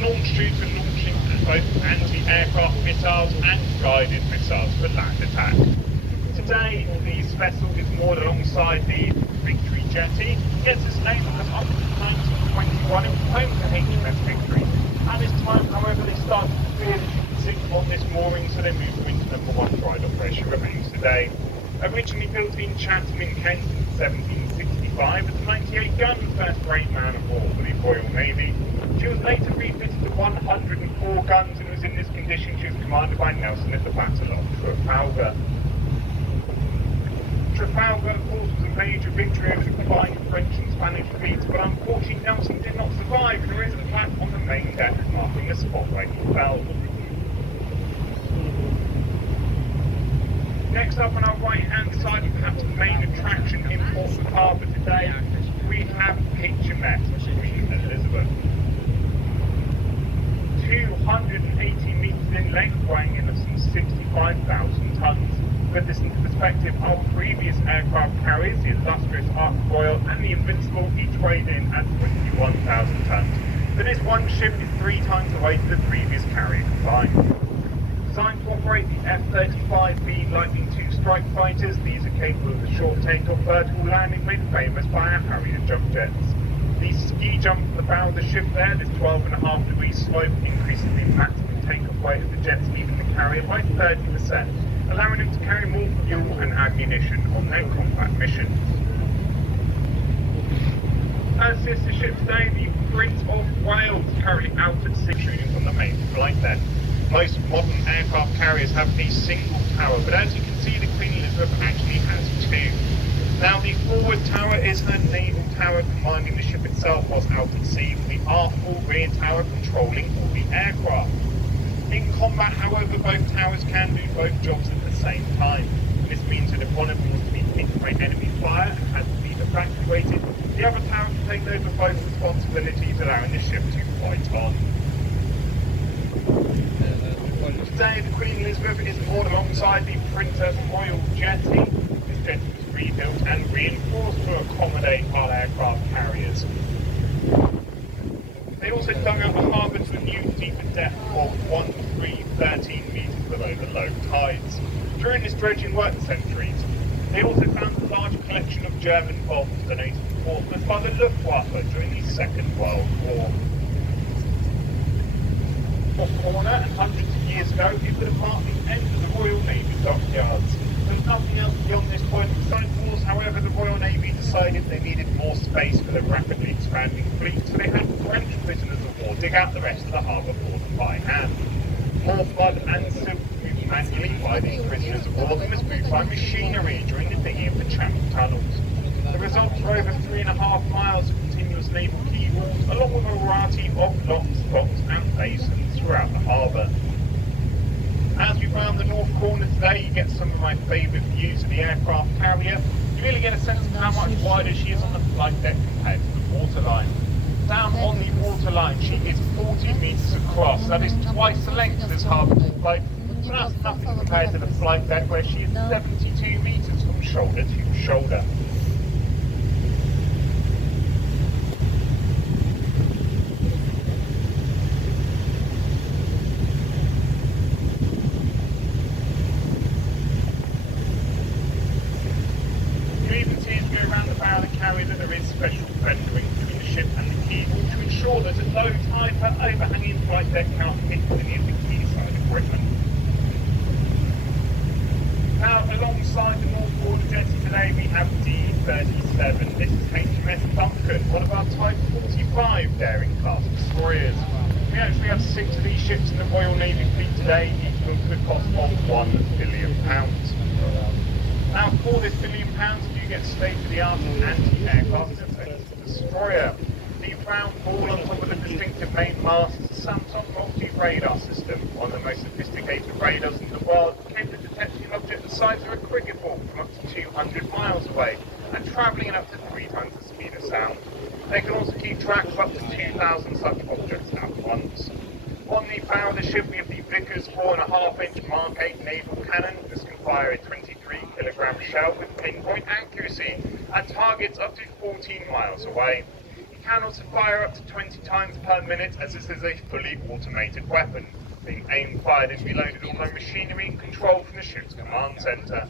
launch troops are launching both anti-aircraft missiles and guided missiles for land attack. Today, this vessel is moored alongside the Victory jetty. It gets its name because up in 1921 it was home to HMS Victory. At this time, however, they started to fear the ship sink on this mooring, so they moved her into number 1 dry dock where she remains today. Originally built in Chatham in Kent in 1765 as a 98-gun first rate man of war for the Royal Navy, she was later refitted to 104 guns and was in this condition she was commanded by Nelson at the Battle of Trafalgar. Trafalgar, of course, was a major victory over the combined French and Spanish fleets, but unfortunately Nelson did not survive, and there is a plaque on the main deck marking the spot where he fell. Next up on our right-hand side, and perhaps the main attraction in Portsmouth Harbour today, we have HMS Queen Elizabeth. 280 metres in length, weighing in at some 65,000 tonnes. To put this into perspective, our previous aircraft carriers, the illustrious Ark Royal and the Invincible, each weighed in at 21,000 tonnes. But this one ship is 3 times the weight of the previous carrier combined. Designed to operate the F-35B Lightning II strike fighters, these are capable of the short takeoff, vertical landing made famous by our Harrier jump jets. The ski jump from the bow of the ship there, this 12.5 degree slope, increases the maximum takeoff weight of the jets leaving the carrier by 30%, allowing them to carry more fuel and ammunition on their combat missions. As sister ship today, the Prince of Wales currently out at sea shooting from the main flight deck. Most modern aircraft carriers have a single tower, but as you can see, the Queen Elizabeth actually has 2. Now, the forward tower is her naval tower commanding the ship itself whilst out at sea, with the aft or rear tower controlling all the aircraft. In combat, however, both towers can do both jobs at the same time. This means that if one of them was to be hit by enemy fire and had to be evacuated, the other tower can take over both responsibilities, allowing the ship to fight on. Today, the Queen Elizabeth is moored alongside the Princess Royal jetty. This jetty was rebuilt and reinforced to accommodate our aircraft carriers. They also dug out the harbour to a new deeper depth of 13 metres below the low tides. During this dredging work centuries, they also found a large collection of German bombs donated to Portsmouth by the Luftwaffe during the Second World War. Off corner, and hundreds of years ago, it would have marked the end of the Royal Navy dockyards. There's nothing else beyond this point of sight walls, however, the Royal Navy decided they needed more space for their rapidly expanding fleet, so they had French prisoners of war dig out the rest of the harbour for them by hand. More flood and silt was moved manually by these prisoners of war than was moved by machinery during the digging of the channel tunnels. The results were over 3.5 miles of continuous naval key walls, along with a variety of locks, locks and basins throughout the harbour. As we round the north corner today, you get some of my favourite views of the aircraft carrier. You really get a sense of how much wider she is on the flight deck compared to the waterline. Down on the waterline, she is 40 metres across. That is twice the length of this harbour flight, but that's nothing compared to the flight deck where she is 72 metres from shoulder to shoulder. That there is special feathering between the ship and the keyboard to ensure that at low tide her overhanging flight deck cannot hit any of the quayside equipment. Now, alongside the North Border jetty today, we have D-37. This is HMS Duncan, one of our Type 45 daring class destroyers. We actually have 6 of these ships in the Royal Navy fleet today, equal to the cost of £1 billion. Now, for this £1 billion, you get state-of-the-art anti-aircraft defence destroyer. The round ball on top of the distinctive main mast is a Samsung multi-radar system, one of the most sophisticated radars in the world, capable of detecting an object the size of a cricket ball from up to 200 miles away and travelling at up to 3 times the speed of sound. They can also keep track of up to 2,000 such objects at once. On the bow of the ship, we have the Vickers 4.5-inch Mark 8 naval cannon. This can fire a 23-kilogram shell with pinpoint accuracy at targets up to 14 miles away. It can also fire up to 20 times per minute, as this is a fully automated weapon, being aimed, fired and reloaded all by machinery controlled from the ship's command centre.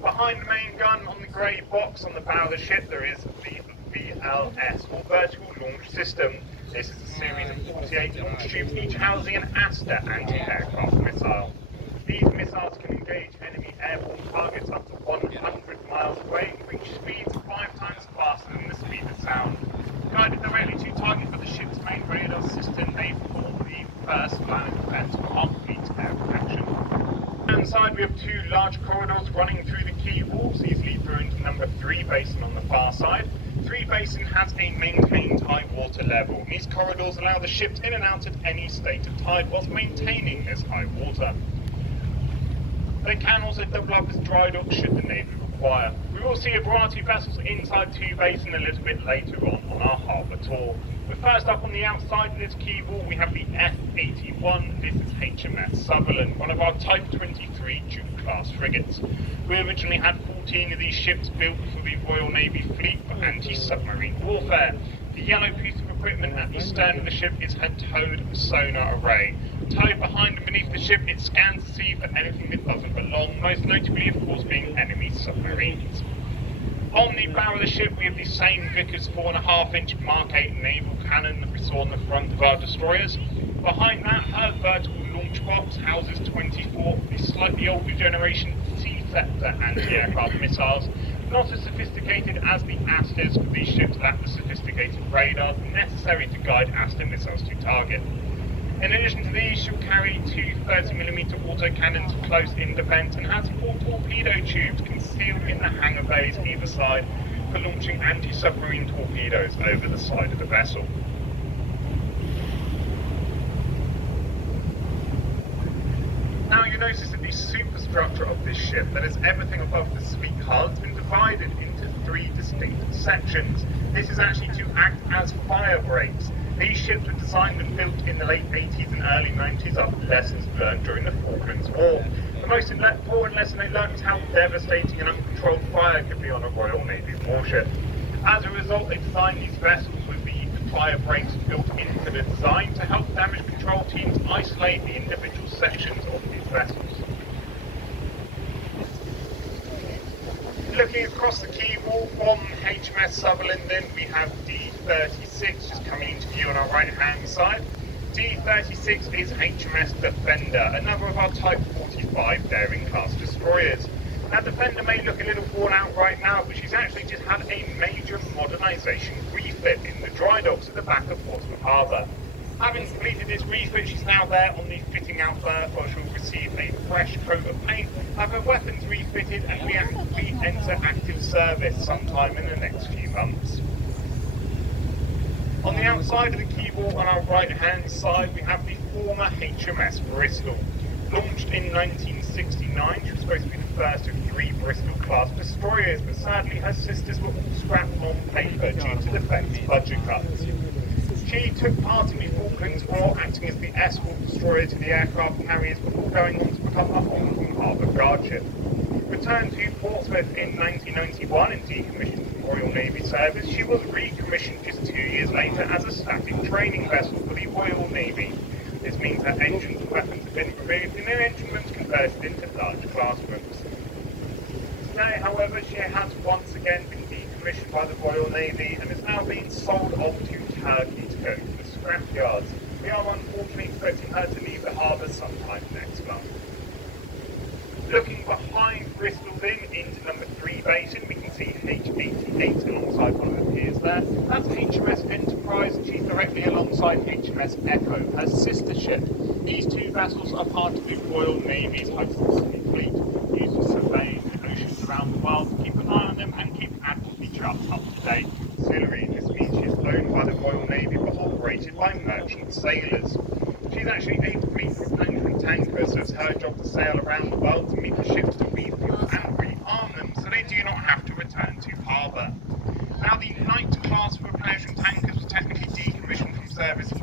Behind the main gun on the grey box on the bow of the ship there is the VLS, or Vertical Launch System. This is a series of 48 launch tubes, each housing an Aster anti-aircraft missile. These missiles can engage enemy airborne targets up to 100 miles away and reach speeds 5 times faster than the speed of sound. Guided directly to target for the ship's main radar system, they form the first line of defence for our fleet air protection. Inside we have 2 large corridors running through the quay walls. These lead through into number 3 basin on the far side. 3 basin has a maintained high water level. These corridors allow the ships in and out at any state of tide whilst maintaining this high water. They can also double up as dry dock should the Navy require. We will see a variety of vessels inside 2 basin a little bit later on our harbour tour. But first up on the outside of this quay wall we have the F-81. This is HMS Sutherland, one of our Type 23 Duke class frigates. We originally had 14 of these ships built for the Royal Navy fleet for anti-submarine warfare. The yellow piece of equipment at the stern of the ship is her towed sonar array. Towed behind and beneath the ship, it scans to see for anything that doesn't belong, most notably of course being enemy submarines. On the bow of the ship we have the same Vickers 4.5-inch Mark 8 naval cannon that we saw on the front of our destroyers. Behind that, her vertical launch box houses 24 of the slightly older generation Sea-Sector anti-aircraft missiles. Not as sophisticated as the Asters, but these ships lack the sophisticated radars necessary to guide Aster missiles to target. In addition to these, she'll carry 2 30mm autocannons for close-in defence and has 4 torpedo tubes concealed in the hangar bays either side for launching anti-submarine torpedoes over the side of the vessel. Now you notice that the superstructure of this ship, that is everything above the sleek hull, has been divided into 3 distinct sections. This is actually to act as fire breaks. These ships were designed and built in the late 80s and early 90s after lessons learned during the Falklands War. The most important lesson they learned was how devastating an uncontrolled fire could be on a Royal Navy warship. As a result, they designed these vessels with the fire breaks built into the design to help damage control teams isolate the individual sections of these vessels. Looking across the quay wall from HMS Sutherland, then we have D-36 just coming into view on our right hand side. D-36 is HMS Defender, another of our Type 45 daring class destroyers. Now Defender may look a little worn out right now, but she's actually just had a major modernisation refit in the dry docks at the back of Portsmouth Harbour. Having completed this refit, she's now there on the fitting out berth where she'll receive a fresh coat of paint, have her weapons refitted and we enter active service sometime in the next few months. On the outside of the quay wall on our right hand side we have the former HMS Bristol. Launched in 1969, she was supposed to be the first of 3 Bristol class destroyers, but sadly her sisters were all scrapped on paper due to defence budget cuts. She took part in the Falklands War, acting as the escort destroyer to the aircraft carriers before going on to become a Hong Kong Harbour Guard ship. Returned to Portsmouth in 1991 and decommissioned from Royal Navy service, she was recommissioned just 2 years later as a static training vessel for the Royal Navy. This means that engines and weapons have been removed and their engine rooms converted into large classrooms. Today, however, she has once again been decommissioned by the Royal Navy and is now being sold off to Turkey to go to the scrap yards. We are unfortunately expecting her to leave the harbour sometime next month. Looking behind Bristol's into number 3 basin, we can see H-88 alongside one of the piers there. That's HMS Enterprise and she's directly alongside HMS Echo, her sister ship. These 2 vessels are part of the Royal Navy's high-security fleet, used for surveying the oceans around the world to keep an eye on them and keep Admiralty traps up to date. Auxiliary, this means she is owned by the Royal Navy but operated by merchant sailors. She's actually a fleet replenishment tanker, so it's her job to sail around the world to meet the ships to refuel and rearm them, so they do not have to return to harbour. Now, the Knight class of replenishment tankers was technically decommissioned from service in